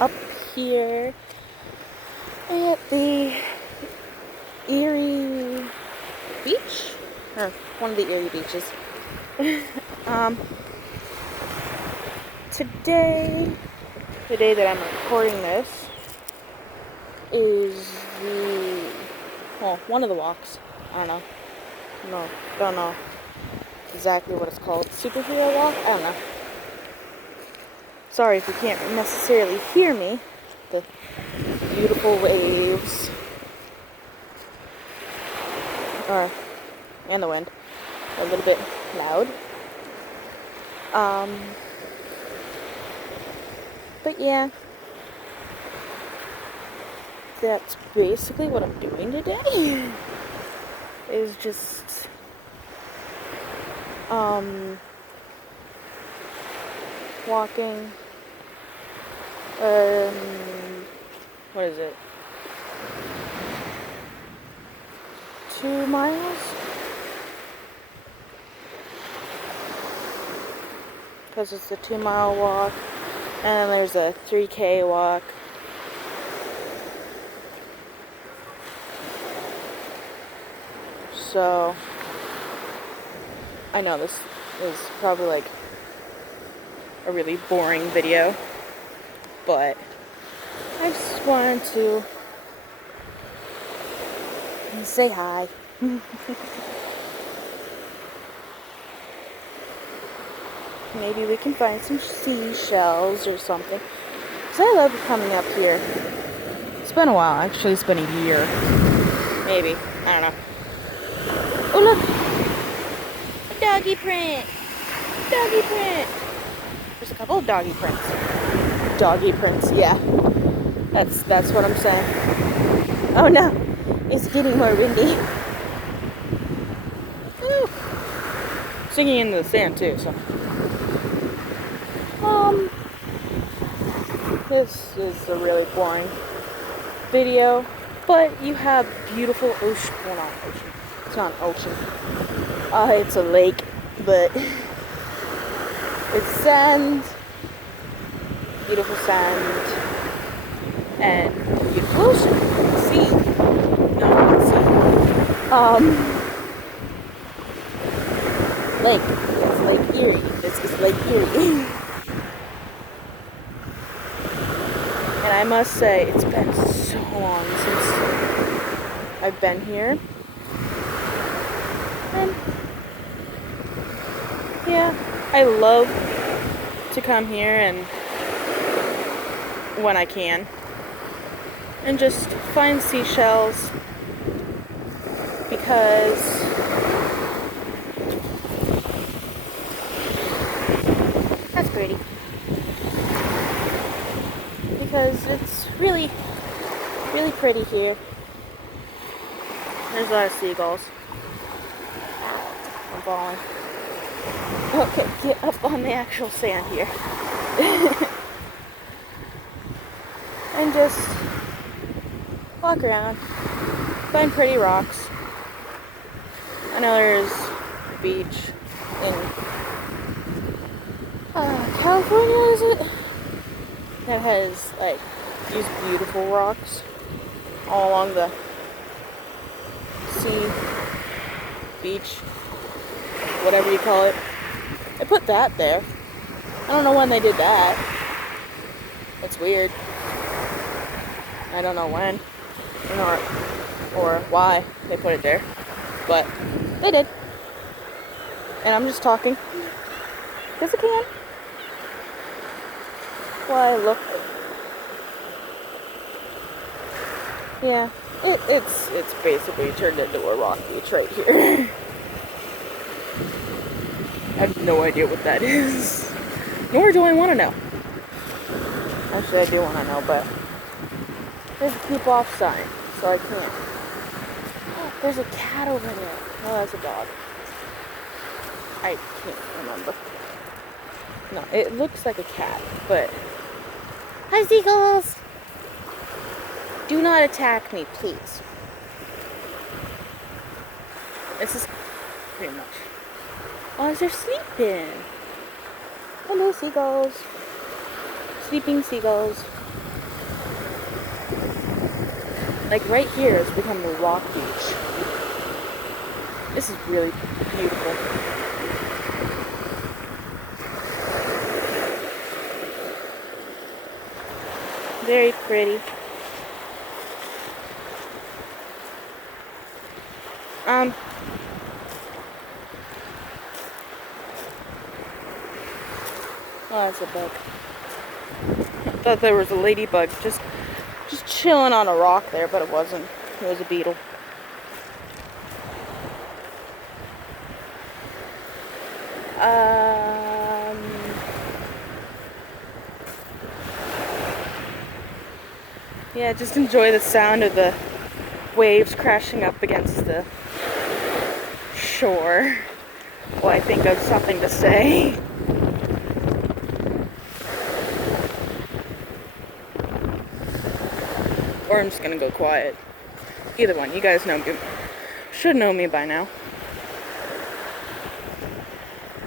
up here at the Eire Beach, or one of the Erie beaches. The day that I'm recording this is one of the walks. I don't know. Don't know exactly what it's called. Superhero walk? I don't know. Sorry if you can't necessarily hear me. The beautiful waves. And the wind. A little bit loud. But yeah. That's basically what I'm doing today. Is just walking. What is it? 2 miles? Because it's a 2-mile walk. And then there's a 3K walk. So, I know this is probably like a really boring video, but I just wanted to say hi. Maybe we can find some seashells or something. Because I love coming up here. It's been a while. Actually, it's been a year. Maybe. I don't know. Oh, look! A doggy print! Doggy print! There's a couple of doggy prints. Doggy prints, yeah. That's what I'm saying. Oh no! It's getting more windy. Woo. Sinking into the sand too, so. This is a really boring video, but you have beautiful ocean. Well, not ocean. It's not an ocean. It's a lake, but it's sand, beautiful sand, and beautiful ocean. Sea. No, not sea. Lake. It's Lake Erie. This is Lake Erie. And I must say, it's been so long since I've been here. And yeah, I love to come here and when I can and just find seashells because that's pretty. Because it's really, really pretty here. There's a lot of seagulls. I'm falling. Okay, get up on the actual sand here. And just walk around. Find pretty rocks. I know there's a beach in California, is it? That has like these beautiful rocks all along the sea, beach, whatever you call it. They put that there. I don't know when they did that. It's weird. I don't know when or why they put it there, but they did. And I'm just talking because I can. Why, look. Yeah, it's basically turned into a rock beach right here. I have no idea what that is. Nor do I want to know. Actually, I do want to know, but there's a keep off sign, so I can't. Oh, there's a cat over there. Oh, that's a dog. I can't remember. No, it looks like a cat, but... Hi, seagulls! Do not attack me, please. This is pretty much. Oh, they're sleeping. Hello, seagulls. Sleeping seagulls. Like right here has become the rock beach. This is really beautiful. Very pretty. Oh, that's a bug. I thought there was a ladybug just chilling on a rock there, but it wasn't. It was a beetle. Yeah, just enjoy the sound of the waves crashing up against the shore while I think of something to say. Or I'm just gonna go quiet. Either one. You guys know me. Should know me by now.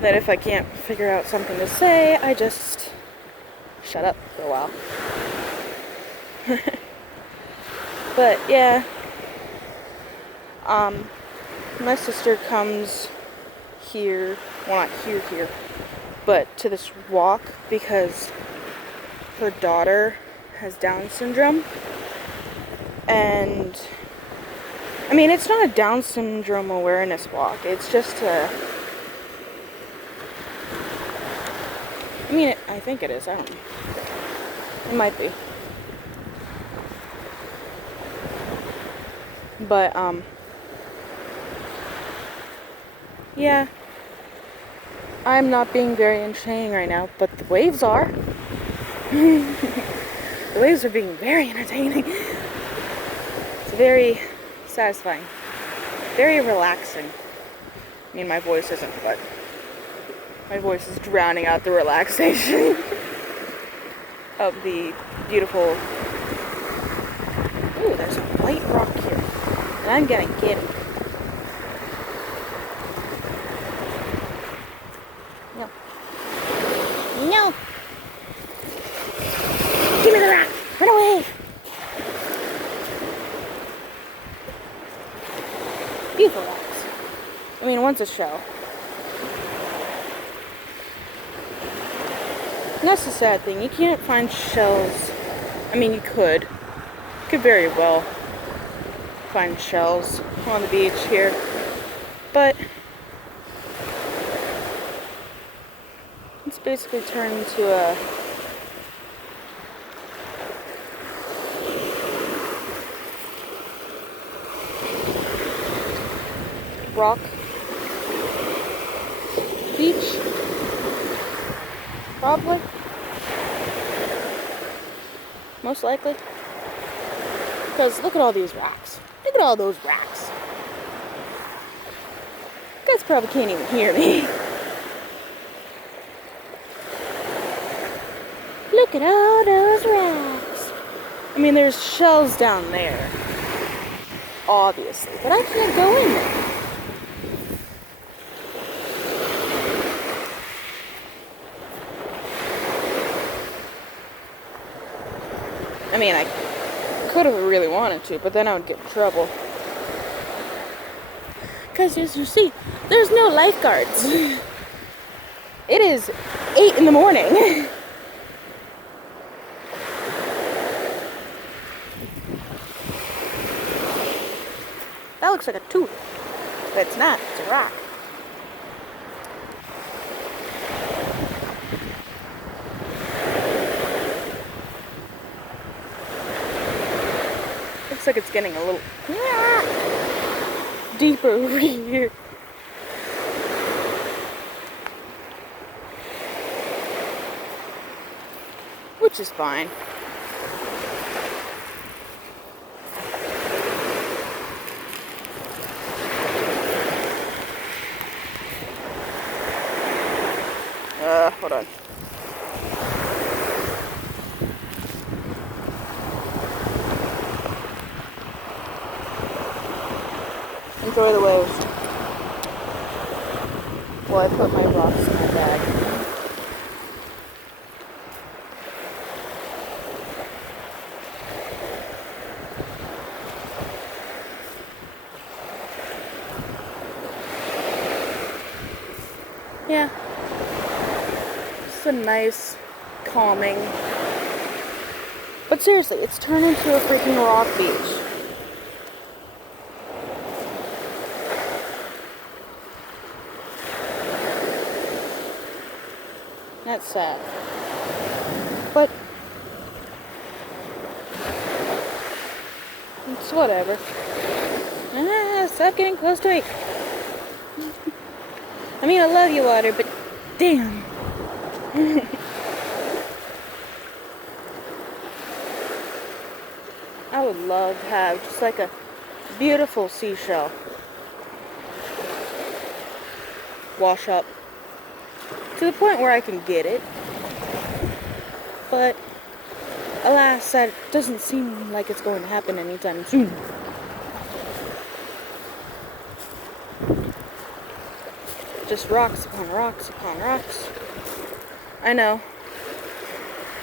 That if I can't figure out something to say, I just shut up for a while. But yeah, my sister comes here, well not here, but to this walk because her daughter has Down syndrome. And I mean, it's not a Down syndrome awareness walk, it's just I think it is, I don't know. It might be. But, yeah. I'm not being very entertaining right now, but the waves are. The waves are being very entertaining. It's very satisfying. Very relaxing. I mean, my voice isn't, but my voice is drowning out the relaxation of the beautiful... Ooh, there's a white rock here. And I'm gonna get it. No. No! Give me the rock! Run away! Beautiful rocks. I mean, one's a shell. And that's the sad thing. You can't find shells. I mean, you could. You could very well find shells on the beach here. But it's basically turned into a rock beach. Probably. Most likely. Because look at all these rocks. Look at all those rocks. You guys probably can't even hear me. Look at all those rocks. I mean, there's shells down there. Obviously. But I can't go in there. I mean, I could have really wanted to, but then I would get in trouble. Because as you see, there's no lifeguards. It is 8 in the morning. That looks like a tooth. But it's not, it's a rock. Looks like it's getting a little deeper over here. Which is fine. Hold on. Enjoy the waves while I put my rocks in my bag. Yeah. It's a nice, calming. But seriously, it's turned into a freaking rock beach. That's sad. But it's whatever. Stop getting close to me. I mean, I love you, water, but damn. I would love to have just like a beautiful seashell wash up to the point where I can get it. But alas, that doesn't seem like it's going to happen anytime soon. Just rocks upon rocks upon rocks. I know.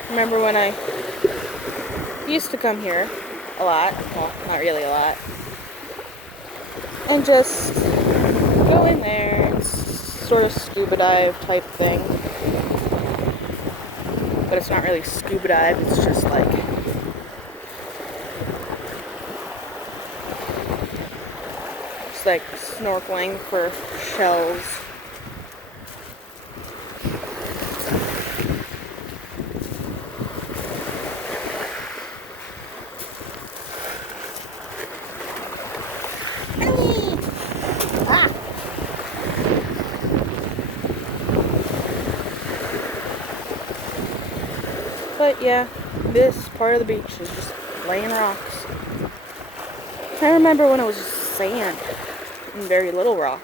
Remember when I used to come here a lot, well, not really a lot, and just go in there and sort of scuba dive type thing. But it's not really scuba dive, it's just like snorkeling for shells. But yeah, this part of the beach is just plain rocks. I remember when it was just sand and very little rock.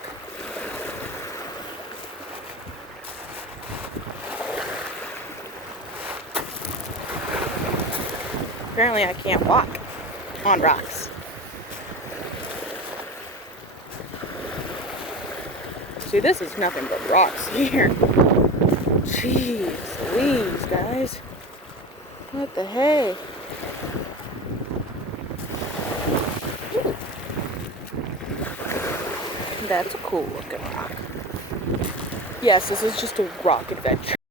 Apparently I can't walk on rocks. See, this is nothing but rocks here. Jeez Louise, guys. What the hey? That's a cool looking rock. Yes, this is just a rock adventure.